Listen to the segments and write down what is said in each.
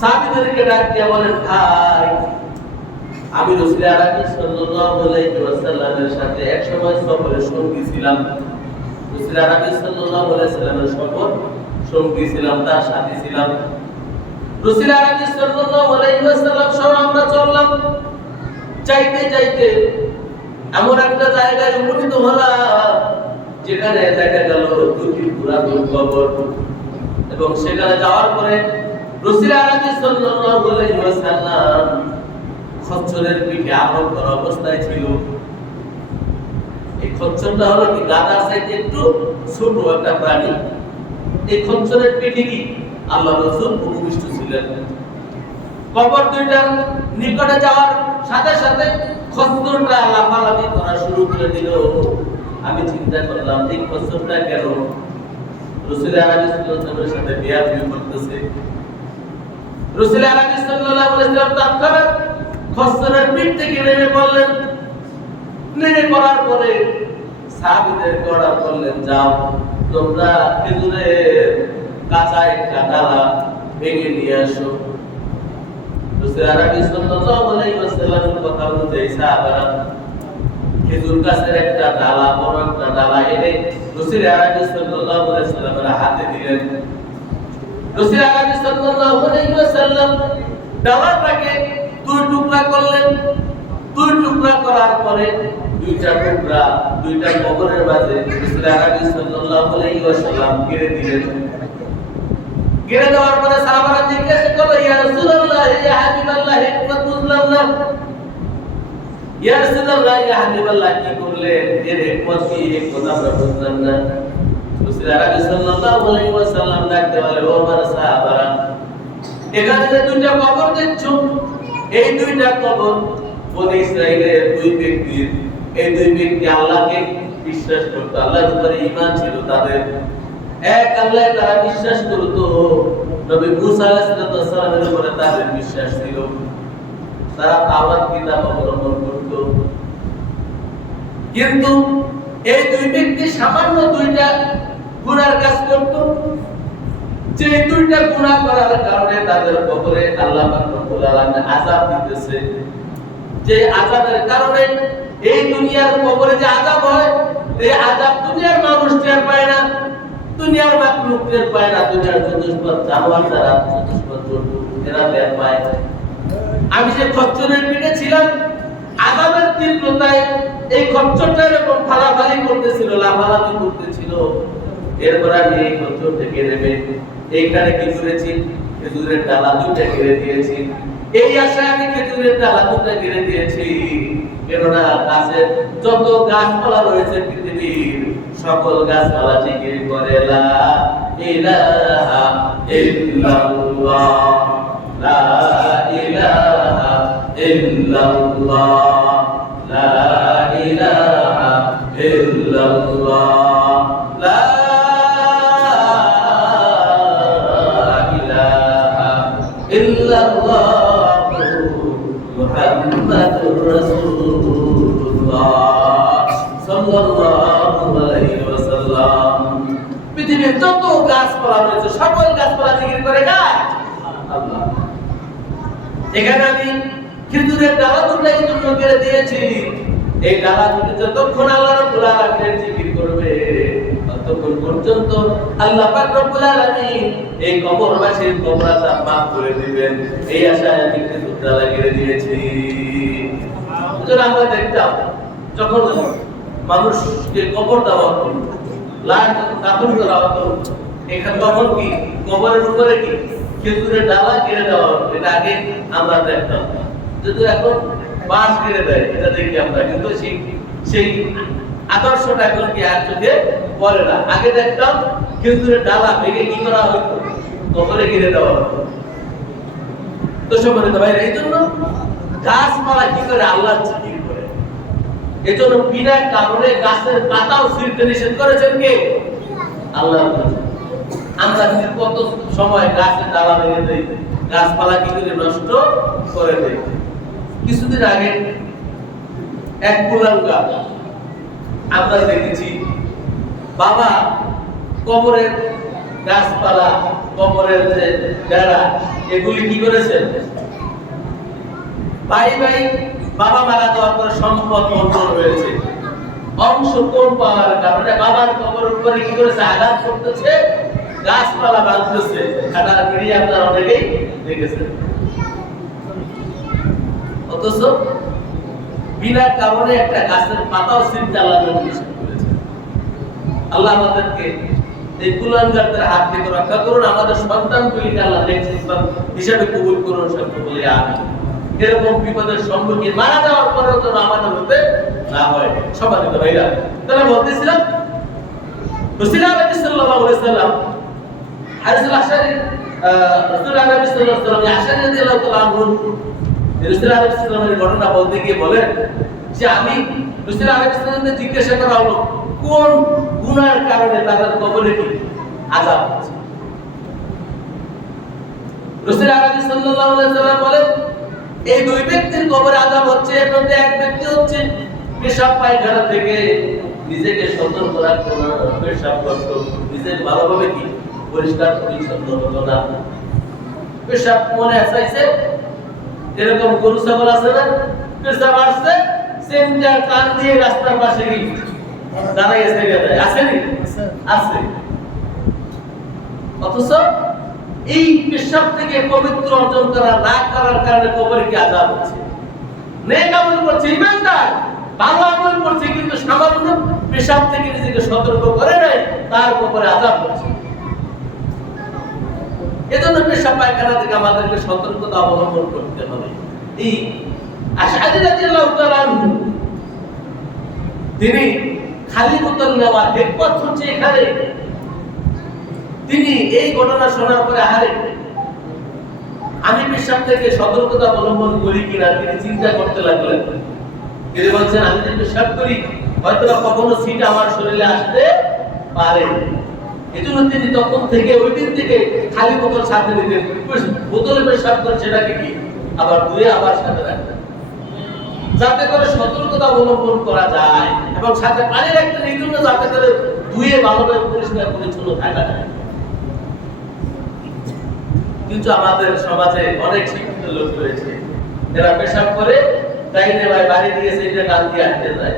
সাহাবীদেরকে ডাক দিয়ে বলেন, ভাই আমি রাসূল আরবি সাল্লাল্লাহু আলাইহি ওয়াসাল্লামের সাথে এক সময় সফরে সঙ্গী ছিলাম। রাসূল আরবি সাল্লাল্লাহু আলাইহি ওয়াসাল্লামের সফর সঙ্গী ছিলাম, তার সাথে ছিলাম। রাসূল আরবি সাল্লাল্লাহু আলাইহি ওয়াসাল্লাম সহ আমরা চললাম। যাইতে যাইতে এমন একটা জায়গায় উপনীত হলাম যেখানে দেখা গেল দুটি পুরাতন কবর, এবং সেখানে যাওয়ার পরে রাসূল আরবি সাল্লাল্লাহু আলাইহি ওয়াসাল্লাম খচ্চরের পিঠে আরোহণ করা অবস্থায় ছিল। এই খচ্চরটা হলো কি গাধার চাইতে একটু ছোট একটা প্রাণী। এই খচ্চরের পিঠে কি আল্লাহ রাসূল উপবিষ্ট ছিলেন। কবর দুইটার নিকটে যাওয়ার সাথে সাথে খচ্চরটা লাফালাফি করা শুরু করে দিল। আমি চিন্তা করলাম এই খচ্চরটা কেন রাসূল আরবি সাল্লাল্লাহু আলাইহি ওয়াসাল্লামের সাথে বিয়াদবি করতেছে। রাসূল আরবি সাল্লাল্লাহু আলাইহি ওয়াসাল্লাম তৎক্ষণাৎ খচ্চরের পিঠ থেকে নেমে পড়লেন। নেমে পড়ার পরে সাহাবীদেরকে অর্ডার করলেন, যাও তোমরা খেজুরের কাঁচা একটা ডালা ভেঙে নিয়ে আসো। রাসূল আরবি সাল্লাল্লাহু আলাইহি ওয়াসাল্লামের কথা অনুযায়ী সাহাবারা খেজুর গাছের একটা ডালা, বড় একটা ডালা এনে রাসূল আরবি সাল্লাল্লাহু আলাইহি ওয়াসাল্লামের হাতে দিলেন। রাসূল আরবি সাল্লাল্লাহু আলাইহি ওয়াসাল্লাম ডালাটাকে দুই টুকরা করলেন। দুই টুকরা করার পরে দুইটা টুকরা দুইটা কবরের মাঝে রাসূল আরবি সাল্লাল্লাহু আলাইহি ওয়াসাল্লাম গেড়ে দিলেন। গেড়ে দেওয়ার পরে সাহাবারা জিজ্ঞাসা করলো, ইয়া রাসূলুল্লাহ, ইয়া হাবিবাল্লাহ, হিকমত বুঝলাম না। ইয়া রাসূলুল্লাহ, ইয়া হাবিবাল্লাহ, কি করলেন? এর হিকমত কি? হিকমত আমরা বুঝলাম না। রাসূল আরবি সাল্লাল্লাহু আলাইহি ওয়াসাল্লাম ডাকতে বলে, ও আমার সাহাবারা, এখানে যে দুইটা কবর দেখছো, এই দুইটা কবর বনি ইসরাইলের দুই ব্যক্তির। এই দুই ব্যক্তি আল্লাহকে বিশ্বাস করত, আল্লাহর উপরে ঈমান ছিল তাদের। এক আল্লাহকে তারা বিশ্বাস করত, নবী মুসা আলাইহিস সালামের উপরে তাদের বিশ্বাস ছিল। তারা তাওরাত কিতাব অবলম্বন করত। কিন্তু এই দুই ব্যক্তি সামান্য দুইটা গুনার কাজ করত, যে দুইটা গুনাহ করার কারণে তাদের কবরে আল্লাহ পাক রব্বুল আলামিন আযাব দিতেছে। যে আযাবের কারণে এই দুনিয়ার কবরে যে আযাব হয়, এই আযাব দুনিয়ার মানুষ টের পায় না, দুনিয়ার মাখলুক টের পায় না, দুনিয়ার চতুষ্পদ জানোয়ার যারা চতুষ্পদ জন্তু এরা টের পায়। আমি যে খচ্চরের পিঠে ছিলাম, আযাবের তীব্রতায় এই খচ্চরটা এরকম ফালাফালি করতেছিল, লাফালাফি করতেছিল। এরপর আমি এই খচ্চর থেকে নেমে এইখানে কি করেছি? খেজুরের ডালা দুইটা ঘিরে দিয়েছি। এই আশায় আমি খেজুরের ডালা দুইটা ঘিরে দিয়েছি, কেননা গাছের যত গাছপালা রয়েছে পৃথিবীর সকল গাছপালা জিকির করে লা ইলাহা ইল্লাল্লাহ, লা ইলাহা ইল্লাল্লাহ, লা ইলাহা ইল্লাল্লাহ, লা মুহাম্মাদুর রাসূলুল্লাহ সাল্লাল্লাহু আলাইহি ওয়াসাল্লাম। পৃথিবীর যত গাছপালা রয়েছে সকল গাছপালা জিকির করে গায় আল্লাহ। এখানে আমি খেজুরের ডালা দুটো এই জন্য কেটে দিয়েছি, এই ডালা দুটো যতক্ষণ আল্লাহ রাব্বুল আলামিনের জিকির করবে ততক্ষণ পর্যন্ত আল্লাহ পাক রব্বুল আলামিন এই কবরবাসীর কবর আযাব মাফ করে দিবেন। এই আশায় আমি খেজুর ডালা কেটে দিয়েছি। যেন আমরা দেখতাম যখন মানুষকে কবর দেওয়া হতো, লাশ কাফন করা হতো, এখানে তখন কি কবরের উপরে কি খেজুরের ডালা কেটে দেওয়া হতো। এটা আগে আমরা দেখতাম, যদি এখন বাঁশ কেটে দেয় এটা দেখি আমরা, কিন্তু সেই আদর্শটা এখন কি আর চোখে পড়ে না। আগে দেখতাম খেজুরের ডালা ভেঙে কি করা হতো? কবরে ঘিরে দেওয়া হতো। তো সম্মানিত ভাইরা, এই জন্য গাছপালা কি করে? আল্লাহর জিকির করে। এই জন্য বিনা কারণে গাছের পাতাও ছিঁড়তে নিষেধ করেছেন কে? আল্লাহ। আমরা কত সময় গাছের ডালা ভেঙে দেই, গাছপালা কি করে নষ্ট করে দেই। কিছুদিন আগে এক কুলাঙ্গা আমরা দেখেছি, বাবা কবরের গাছপালা, কবরের যে বেড়া, এগুলি কি করেছেন? ভাই ভাই বাবা মারা যাওয়ার পর সম্পদ বন্টন হয়েছে, অংশ কম পাওয়ার কারণে বাবার কবরের উপরে কি করেছে? আঘাত করতেছে, গাছপালা বাঁধতেছে। খাটার পিড়ি আপনারা অনেকেই দেখেছেন। অথচ বিনা কারণে একটা গাছের পাতাও ছিঁড়তে আল্লাহ নিষেধ করেছে। আল্লাহ আমাদেরকে এই কুলাঙ্গারদের হাত থেকে রক্ষা করুন, আমাদের সন্তানগুলিকে আল্লাহ নেক সন্তান হিসেবে কবুল করুন, সত্য বলে আমিন। এরকম বিপদের সম্মুখীন মারা যাওয়ার পরেও যেন আমাদের হতে না হয়। সম্মানিত ভাইরা, তাহলে বলতেছিলাম রাসূলুল্লাহ সাল্লাল্লাহু আলাইহি ওয়াসাল্লাম হাদিসুল আশারি রাসূলুল্লাহ সাল্লাল্লাহু আলাইহি ওয়াসাল্লাম আশারি রাদিয়াল্লাহু তাআলা আনহু রাসূলুল্লাহ সাল্লাল্লাহু আলাইহি ওয়াসাল্লামের ঘটনা বলতে গিয়ে বলেন যে আমি রাসূলুল্লাহ সাল্লাল্লাহু আলাইহি ওয়াসাল্লামকে জিজ্ঞাসা করা হলো কোন গুনাহের কারণে তাদের কবরে কি আযাব হচ্ছে। রাসূলুল্লাহ সাল্লাল্লাহু আলাইহি ওয়াসাল্লাম বলেন এই দুই ব্যক্তির কবরে আযাব হচ্ছে। এর মধ্যে এক ব্যক্তি হচ্ছে পেশাব পায়খানা থেকে নিজেকে সতর্ক রাখতো না, পেশাব করতো, নিজেকে ভালোভাবে কি পরিষ্কার পরিচ্ছন্ন হতো না, পেশাব মনে চাইছে, এরকম গরু ছাগল আছে না, পেশাব আসছে সেন্টার টান দিয়ে রাস্তার পাশে দাঁড়াই আসেনি আছে। অথচ এই পেশাব থেকে পবিত্র অর্জন করা না করার কারণে কবরে কি আযাব হচ্ছে। নেক আমল করছে, ইমানদার, ভালো আমল করছে, কিন্তু সামান্য পেশাব থেকে নিজেকে সতর্ক করে নাই, তার কবরে আযাব হচ্ছে। এজন্য পেশাব পায়খানা থেকে আমাদেরকে সতর্কতা অবলম্বন করতে হবে। এই আশআরী রাদিয়াল্লাহু তাআলা আনহু তিনি খালি বোতল নেওয়ার হিকমত হচ্ছে এখানে। তিনি এই ঘটনা শোনার পরে আহারে আমি পেশাব থেকে সতর্কতা অবলম্বন করি কিনা তিনি চিন্তা করতে লাগলেন। তিনি বলছেন আমি যদি পেশাব করি হয়তো কখনো সিট আমার শরীরে আসতে পারে। এজন্য তিনি তখন থেকে ওই দিন থেকে খালি বোতল সাথে নিতেন, বোতলে পেশাব করে সেটাকে কি আবার ধুয়ে আবার সাথে রাখতেন, যাতে করে সতর্কতা অবলম্বন করা যায় এবং সাথে পানি রাখতেন, এই জন্য যাতে করে ধুয়ে ভালোভাবে পরিষ্কার পরিচ্ছন্ন থাকা যায়। কিন্তু আমাদের সমাজে অনেক শিক্ষিত লোক রয়েছে, যারা পেশাব করে তাই নেই বাড়ি দিয়ে সেইটা কান দিয়ে আটকে যায়,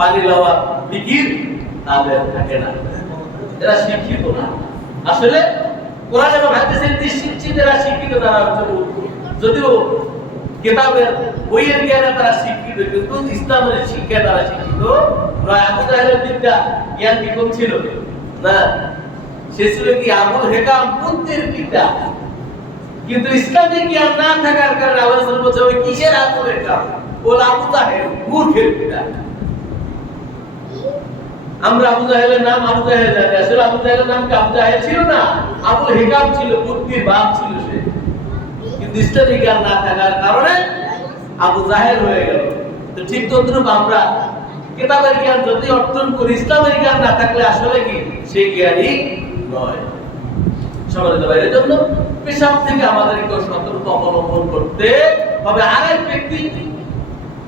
পানি লওয়া ফিকির তাদের থাকে না, এরা শিক্ষিত না। আসলে কোরআন এবং হাদিসের দৃষ্টিতে এরা শিক্ষিত, তারা হচ্ছে যদিও কিতাবের বইয়ের জ্ঞানে তারা শিক্ষিত, কিন্তু ইসলামের শিক্ষায় তারা শিক্ষিত নয়। আবু জাহেলের বিদ্যা জ্ঞান কি কম ছিল না, সে ছিল কি আবুল হেকাম বুদ্ধির বিদ্যা, কিন্তু ইসলামিক জ্ঞান না থাকার কারণে আল্লাহ রাসূল বলেছেন ওই কিসের আবুল হেকাম, ও আবু জাহেল মূর্খের বিদ্যা। আমরা আবু জাহেলের নাম আবু জাহেল জানি, আসলে আবু জাহেলের নাম কি আবু জাহেল ছিল না, আবুল হেকাম ছিল, বুদ্ধির বাপ ছিল সে, কিন্তু ইসলামিক জ্ঞান না থাকার কারণে আবু জাহেল হয়ে গেল। তো ঠিক তদ্রূপ আমরা কিতাবের জ্ঞান যদি অর্জন করি, ইসলামের জ্ঞান না থাকলে আসলে কি সেই জ্ঞানই নয়। সম্মানিত ভাইদের জন্য পেশাব থেকে আমাদেরকে সতর্ক অবলম্বন করতে হবে। আরেক ব্যক্তি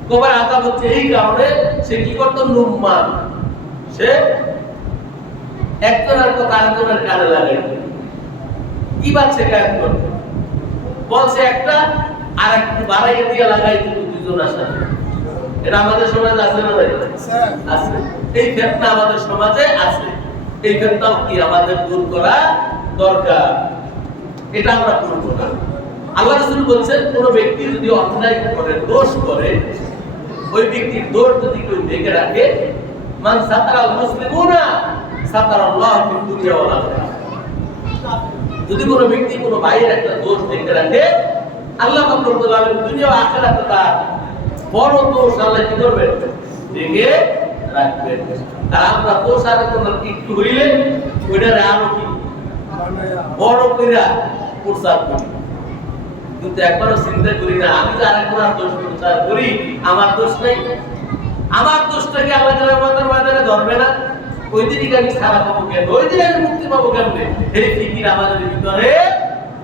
কবরে আযাব হচ্ছে এই কারণে সে কি করত, নুম্মান, সে একজনের কথা আরেকজনের কানে লাগাইত। কি বাচ্চা কাজ করত, বলছে একটা আর একটু বাড়াইয়ে দিয়ে লাগাই দিত দুজনের সাথে। এটা আমাদের সমাজে আছে না ভাই? আছে। এই ফিতনা আমাদের সমাজে আছে। এই ফিতনাও কি আমাদের দূর করা দরকার, এটা আমরা করব না। আল্লাহ রাসূল বলেছেন কোন ব্যক্তি যদি অন্যায় করে, দোষ করে, ওই ব্যক্তির দোষ যদি কেউ ঢেকে রাখে, মান সাতারাল মুসলিমুনা সাতারাল্লাহু ফিদ দুনিয়া ওয়াল আখিরাহ, যদি কোনো ব্যক্তি কোনো ভাইয়ের একটা দোষ ঢেকে রাখে, আল্লাহ পাক রব্বুল আলামিন দুনিয়া ও আখিরাতে তার বড় দোষ আল্লাহ কি করবেন, ঢেকে রাখবেন। আর আমরা দোষ আর কোনো একটু হইলে ওইটারে আরো কি বড় কইরা প্রচার করি, কিন্তু একবারও চিন্তা করি না আমি তো আরেকবার দোষ প্রচার করি, আমার দোষ নাই, আমার দোষটাকে আল্লাহ কিয়ামতের ময়দানে ধরবে না, ওই দিনই আমি ছাড়া পাবো কেন, ওই দিন আমি মুক্তি পাবো কেমনে, এই ফিকির আমাদের ভিতরে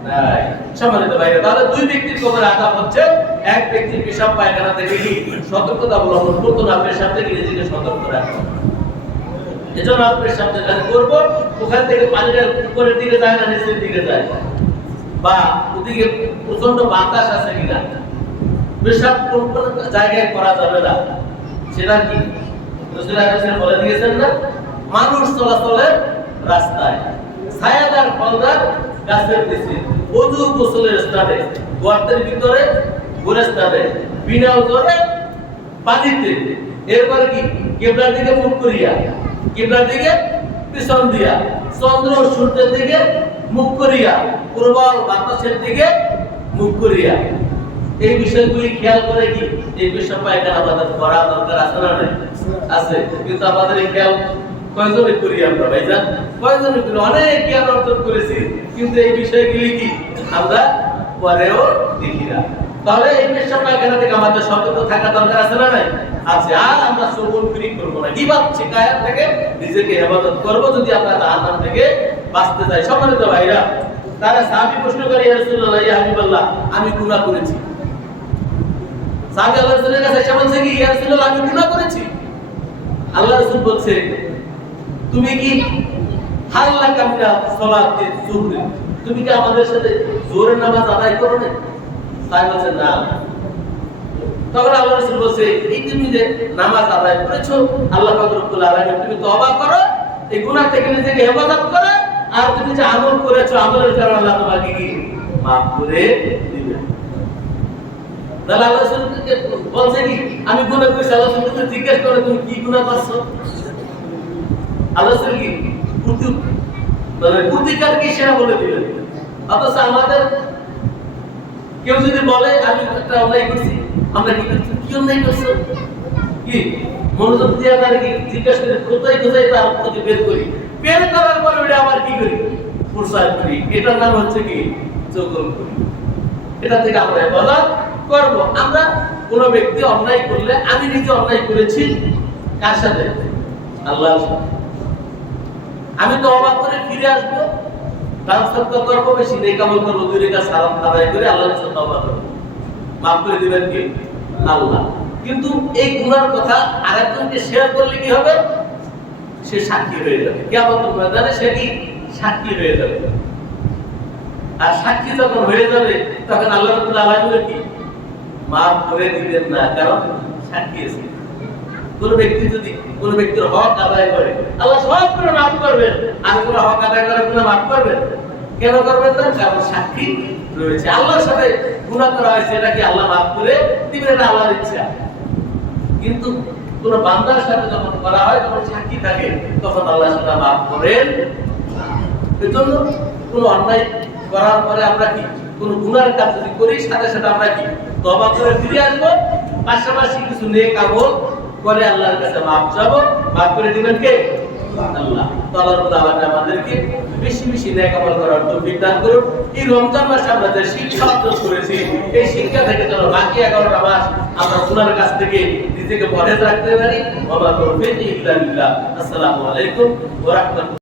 নাই। সম্মানিত ভাইরা, তাহলে দুই ব্যক্তির কবরে আযাব হচ্ছে, এক ব্যক্তির পেশাব পায়খানা থেকে কি সতর্কতা অবলম্বন করতো না, পেশাব থেকে নিজেকে সতর্ক রাখতো। এজন্য পেশাব যেখানে করবো ওখান থেকে পানিটা উপরের দিকে যায় না নিচের দিকে যায়, বা ওদিকে প্রচন্ড বাতাস আছে কিনা, পেশাব কোন কোন জায়গায় করা যাবে না সেটা কি রাসূলুল্লাহ বলে দিয়েছেন না? মানুষ চলাচলের রাস্তায়, ছায়াদার ফলদার গাছের নিচে, ওযু গোসলের স্থানে, গর্তের ভিতরে, গোরস্থানে, বিনা ওজরে পানিতে, এরপরে কি কিবলার দিকে মুখ করিয়া, কিবলার দিকে পিছন দিয়া, চন্দ্র সূর্যের দিকে মুখ করিয়া, প্রবল বাতাসের দিকে মুখ করিয়া, এই বিষয়গুলি খেয়াল করে কি এই বিষয় পায়খানা আমাদের করা দরকার আছে না নাই? আছে, কিন্তু আমাদের এই খেয়াল কয়জনে করি আমরা ভাইজান? কয়জনে করি? অনেক জ্ঞান অর্জন করেছি, কিন্তু এই বিষয়গুলি কি আমরা পরেও দেখি না। তাহলে এই বিষয় পায়খানা থেকে আমাদের সতর্ক থাকা দরকার আছে না নাই? আছে। আর আমরা শ্রবণ ফিরি করবো না, গীবত শিকায়াত থেকে নিজেকে হেফাজত করবো যদি আমরা জাহান্নাম থেকে বাঁচতে চাই। সম্মানিত ভাইরা, তারা সাহাবী প্রশ্ন করে, ইয়া রাসূলুল্লাহ, ইয়া হাবিবাল্লাহ, আমি গুনাহ করেছি। সাহাবী আল্লাহর রাসূলের কাছে এসে বলছে কি, ইয়া রাসূলুল্লাহ, আমি গুনাহ করেছি। আল্লাহ রাসূল বলছে, তুমি কি হাল্লা কামিনা সালাতে যুহর, তুমি কি আমাদের সাথে জোহরের নামাজ আদায় করো না? সাহাবী বলছে না। তখন আল্লাহ রাসূল বলছে, এই তুমি যে নামাজ আদায় করেছো, আল্লাহ পাক রব্বুল আলামিন তুমি তওবা করো, এই গুনাহ থেকে নিজেকে হেফাজত করো, আর তুমি যে আমল করেছো আমলের কারণে আল্লাহ তোমাকে কি maaf করে দিবেন। তাহলে আল্লাহ রাসূলকে বলছে কি, আমি গুনাহ করেছি। আল্লাহ রাসূলকে জিজ্ঞেস করে, তুমি কি গুনাহ করছো? আল্লাহ রাসূল কি প্রতিকার কি সেটা বলে দিলেন। অথচ আমাদের কেউ যদি বলে আমি একটা অন্যায় করছি, আমরা কি করছি, কি অন্যায় করছো, কি মনোযোগ দিয়ে তার কি জিজ্ঞাসা করে কোথায় কোথায় তার থেকে বের করি, বের করার পর ওটা আবার কি করি, প্রসার করি। এটার নাম হচ্ছে কি চকল করি। এটা থেকে আমরা হেফাজত করব। আমরা কোনো ব্যক্তি অন্যায় করলে, আমি নিজে অন্যায় করেছি কার সাথে? আল্লাহর সাথে। আমি তওবা করে ফিরে আসবো, দান সদকা করব, বেশি নেক আমল করব, দুই রাকাত সালাত আদায় করে আল্লাহর কাছে তওবা করব, maaf করে দিবেন কি আল্লাহ। কিন্তু এই গুনার কথা আরেকজনকে শেয়ার করলে কি হবে? সে সাক্ষী হয়ে যাবে কিয়ামতের ময়দানে, সে কি সাক্ষী হয়ে যাবে। আর সাক্ষী যখন হয়ে যাবে তখন আল্লাহ রাব্বুল আলামিন কি maaf করে দিবেন না, কারণ সাক্ষী আছে। কোন ব্যক্তি যদি কোন ব্যক্তির হক আদায় করে, আল্লাহ সব করে maaf করবেন, আর কোন হক আদায় করে কোন maaf করবেন? কেন করবেন না? কারণ সাক্ষী রয়েছে। আল্লাহর সাথে গুনাহ করা হয়েছে, এটা কি আল্লাহ maaf করে দিবেন? এটা আল্লাহর ইচ্ছা। কিন্তু কোন বান্দার সাথে যখন করা হয়, তখন সাক্ষী থাকে, তখন আল্লাহ সেটা maaf করেন। এজন্য কোন অন্যায় করার পরে আমরা কি কোন গুনার কাজ যদি করি, সাথে সাথে আমরা কি তওবা করে ফিরে আসবো, পাশাপাশি কিছু নেক আমল করে আল্লাহর কাছে maaf চাবো। maaf করে দিবেন কে? আল্লাহ। তো আল্লাহ রাব্বুল আলামিন আমাদেরকে বেশি বেশি নেক আমল করার তৌফিক দান করুন। এই রমজান মাসে আমরা যে শিক্ষা অর্জন করেছি, এই শিক্ষা থেকে যেন বাকি 11টা মাস আমরা গুনার কাছ থেকে নিজেকে পরহেজ রাখতে পারি। ওয়া মা তাওফীকি ইল্লা বিল্লাহ। আসসালামু আলাইকুম ওয়া রাহমাতুল্লাহ।